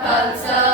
Khalsa.